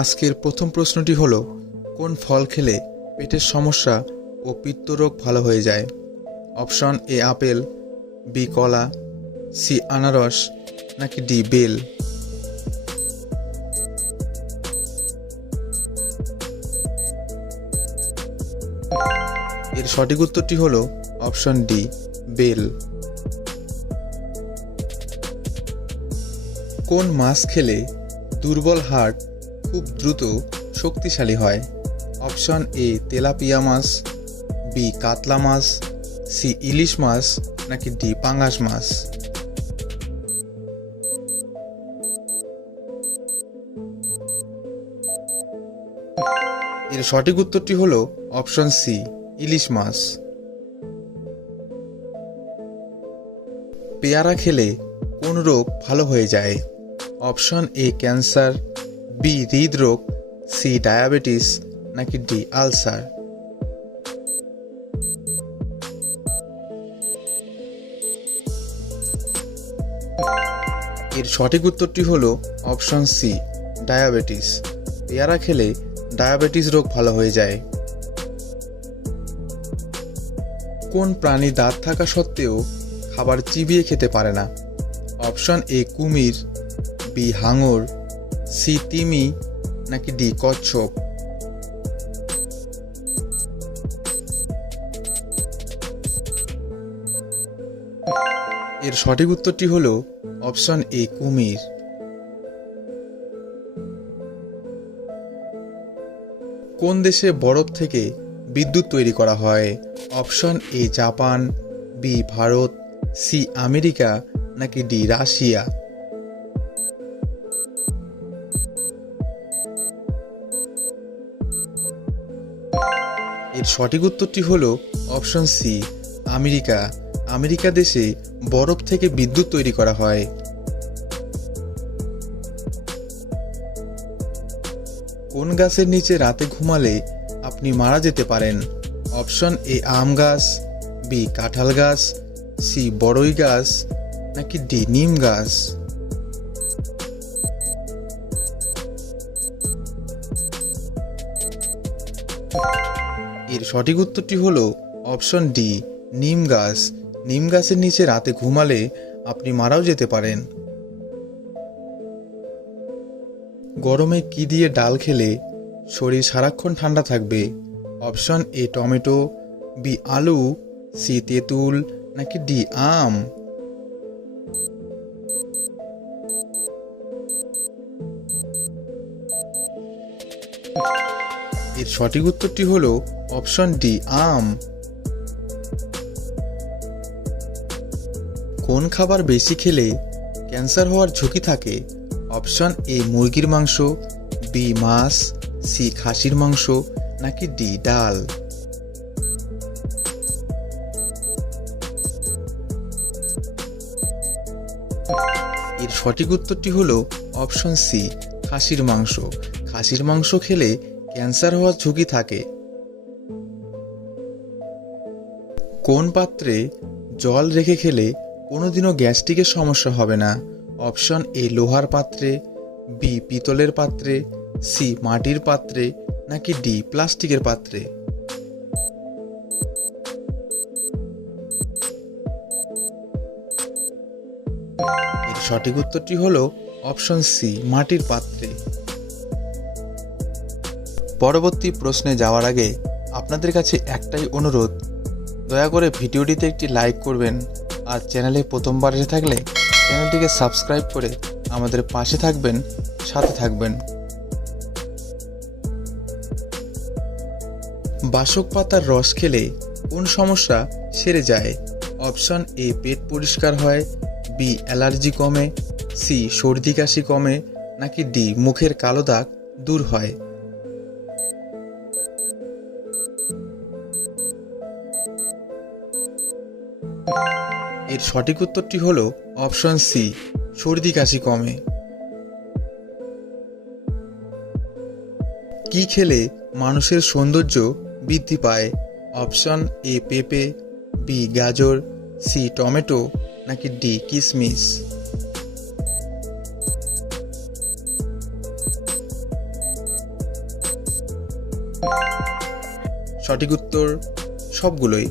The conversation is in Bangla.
আজকের প্রথম প্রশ্নটি হলো, কোন ফল খেলে পেটের সমস্যা ও পিত্তরোগ ভালো হয়ে যায়? অপশন এ আপেল, বি কলা, সি আনারস, নাকি ডি বেল? এর সঠিক উত্তরটি হলো অপশন ডি বেল। কোন মাছ খেলে দুর্বল হার্ট খুব দ্রুত শক্তিশালী হয়? অপশন এ তেলাপিয়া মাছ, বি কাতলা মাছ, সি ইলিশ মাছ, নাকি ডি পাঙ্গাস মাছ? এর সঠিক উত্তরটি হলো অপশন সি ইলিশ মাছ। পেয়ারা খেলে কোন রোগ ভালো হয়ে যায়? অপশন এ ক্যান্সার, বি হৃদরোগ, সি ডায়াবেটিস, নাকি ডি আলসার? এর সঠিক উত্তরটি হলো অপশন সি ডায়াবেটিস। পেয়ারা খেলে ডায়াবেটিস রোগ ভালো হয়ে যায়। কোন প্রাণী দাঁত থাকা সত্ত্বেও খাবার চিবিয়ে খেতে পারে না? অপশন এ কুমির, বি হাঙর, সি তিমি, নাকি ডি কচ্ছপ? এর সঠিক উত্তরটি হলো অপশন এ কুমির। কোন দেশে বরফ থেকে বিদ্যুৎ তৈরি করা হয়? Option A Japan, B Bharat, C America, নাকি ডি রাশিয়া? এর সঠিক উত্তরটি হলো অপশন সি আমেরিকা। আমেরিকা দেশে বরফ থেকে বিদ্যুৎ তৈরি করা হয়। কোন গাছের নিচে রাতে ঘুমালে আপনি মারা যেতে পারেন? অপশন এ আম গাছ, বি কাঁঠাল গাছ, সি বড়ই গাছ, নাকি ডি নিম গাছ? এর সঠিক উত্তরটি হলো অপশন ডি নিম গাছ। নিম গাছের নিচে রাতে ঘুমালে আপনি মারাও যেতে পারেন। গরমে কি দিয়ে ডাল খেলে শরীর সারাক্ষণ ঠান্ডা থাকবে? অপশন এ টমেটো, বি আলু, সি তেঁতুল, নাকি ডি আম? এর সঠিক উত্তরটি হলো অপশন ডি আম। কোন খাবার বেশি খেলে ক্যান্সার হওয়ার ঝুঁকি থাকে? অপশন এ মুরগির মাংস, বি মাছ, সি খাসির মাংস, নাকি ডি ডাল? এর সঠিক উত্তরটি হলো অপশন সি খাসির মাংস। খাসির মাংস খেলে ক্যান্সার হওয়ার ঝুঁকি থাকে। কোন পাত্রে জল রেখে খেলে কোনোদিনও গ্যাস্ট্রিকের সমস্যা হবে না? অপশন এ লোহার পাত্রে, বি পিতলের পাত্রে, সি মাটির পাত্রে, নাকি ডি প্লাস্টিকের পাত্রে? এর সঠিক উত্তরটি হলো অপশন সি মাটির পাত্রে। পরবর্তী প্রশ্নে যাওয়ার আগে আপনাদের কাছে একটাই অনুরোধ, দয়া করে ভিডিওটিতে একটি লাইক করবেন, আর চ্যানেলে প্রথমবার এসে থাকলে চ্যানেলটিকে সাবস্ক্রাইব করে আমাদের পাশে থাকবেন, সাথে থাকবেন। বাসক পাতার রস খেলে কোন সমস্যা সেরে যায়? অপশন এ পেট পরিষ্কার হয়, বি অ্যালার্জি কমে, সি সর্দি কাশি কমে, নাকি ডি মুখের কালো দাগ দূর হয়? এর সঠিক উত্তরটি হলো অপশন সি সর্দি কাশি কমে। কি খেলে মানুষের সৌন্দর্য বৃদ্ধি পায়? অপশন এ পেঁপে, বি গাজর, সি টমেটো, নাকি ডি কিশমিশ? সঠিক উত্তর সবগুলোই।